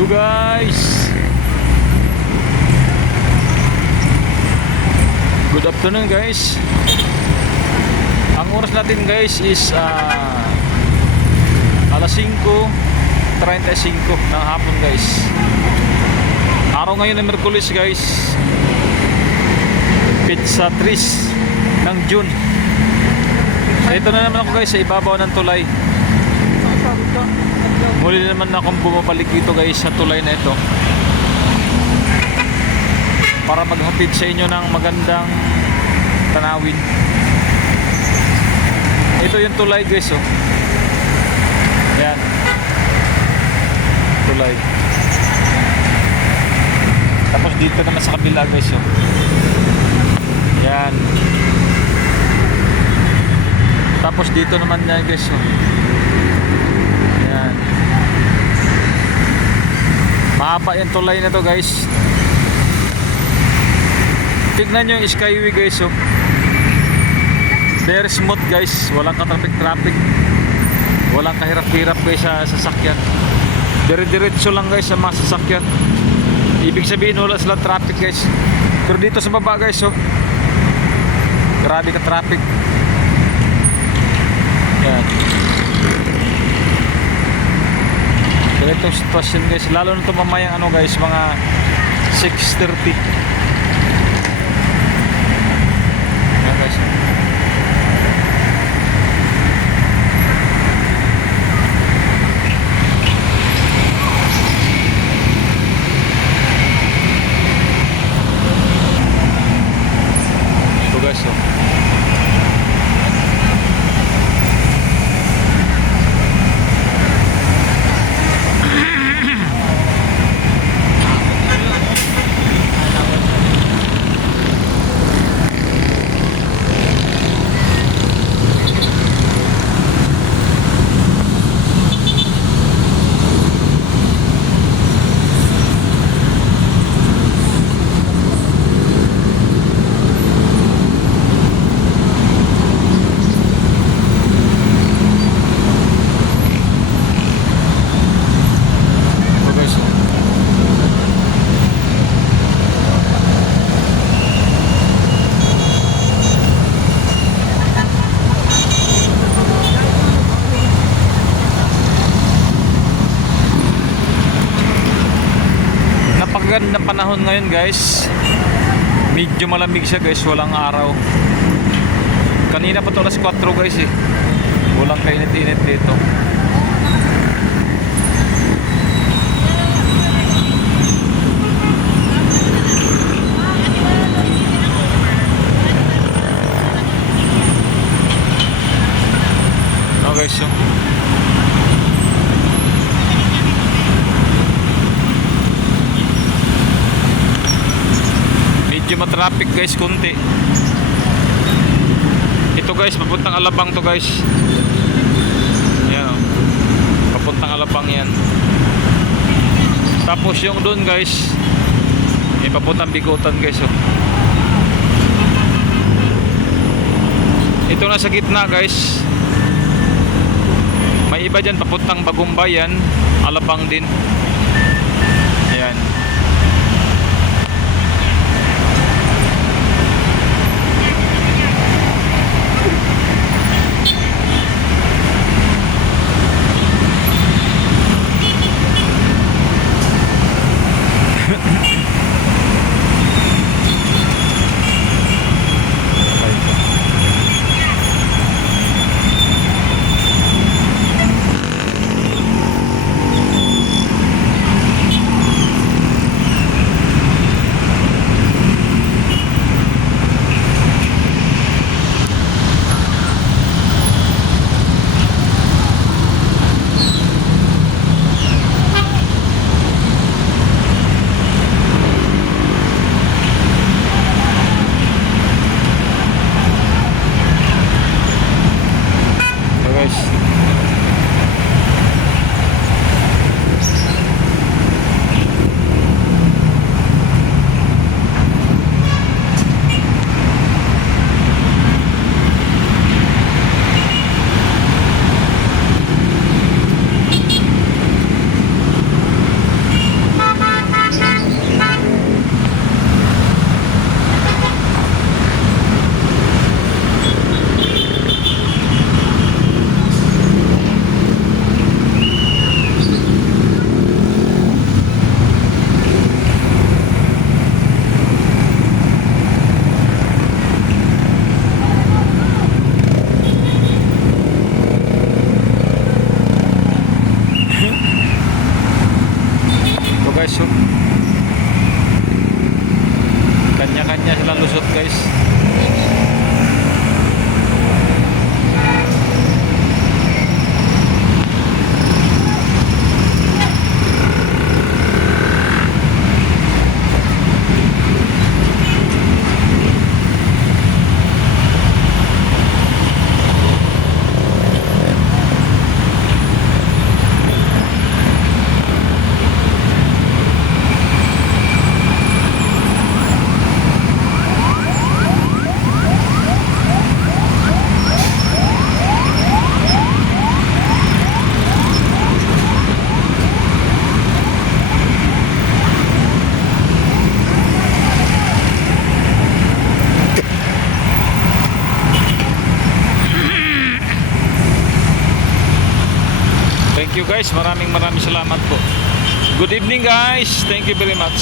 So guys, good afternoon guys. Ang oras natin guys is alas 5:35 ng hapon guys. Araw ngayon ng Merkulis guys, Pizza 3 ng June. So ito na naman ako guys sa ibabaw ng tulay. Muli naman akong bumabalik dito guys sa tulay na ito para maghatid sa inyo ng magandang tanawin. Ito yung tulay guys, oh. Yan, tulay. Tapos dito naman sa kabila guys, oh. Yan. Tapos dito naman na guys, oh. Yan. Mahaba yung tulay na to guys. Tignan nyo yung skyway guys, oh. Very smooth guys. Walang ka-traffic. Walang kahirap-hirap guys sa sasakyan. Dire-diretso lang guys sa mga sasakyan. Ibig sabihin wala silang traffic guys. Pero dito sa baba guys, oh, grabe ka-traffic. Yan. Ganitong sitwasyon guys, lalo na ito mamayang ano guys, mga 6:30. Yan guys. Ito guys, oh. Napakagandang panahon ngayon guys. Medyo malamig siya guys, walang araw. Kanina pa to alas 4 guys eh. Walang kainit-init dito. Okay, so medyo matraffic guys, kunti. Ito guys, papuntang Alabang to guys. Yan, oh. Papuntang Alabang yan. Tapos yung doon guys, papuntang Bigutan guys, oh. Ito na sa gitna guys. May iba dyan papuntang Bagumbayan, Alabang din. Ayan. you guys. Maraming salamat po. Good evening guys. Thank you very much.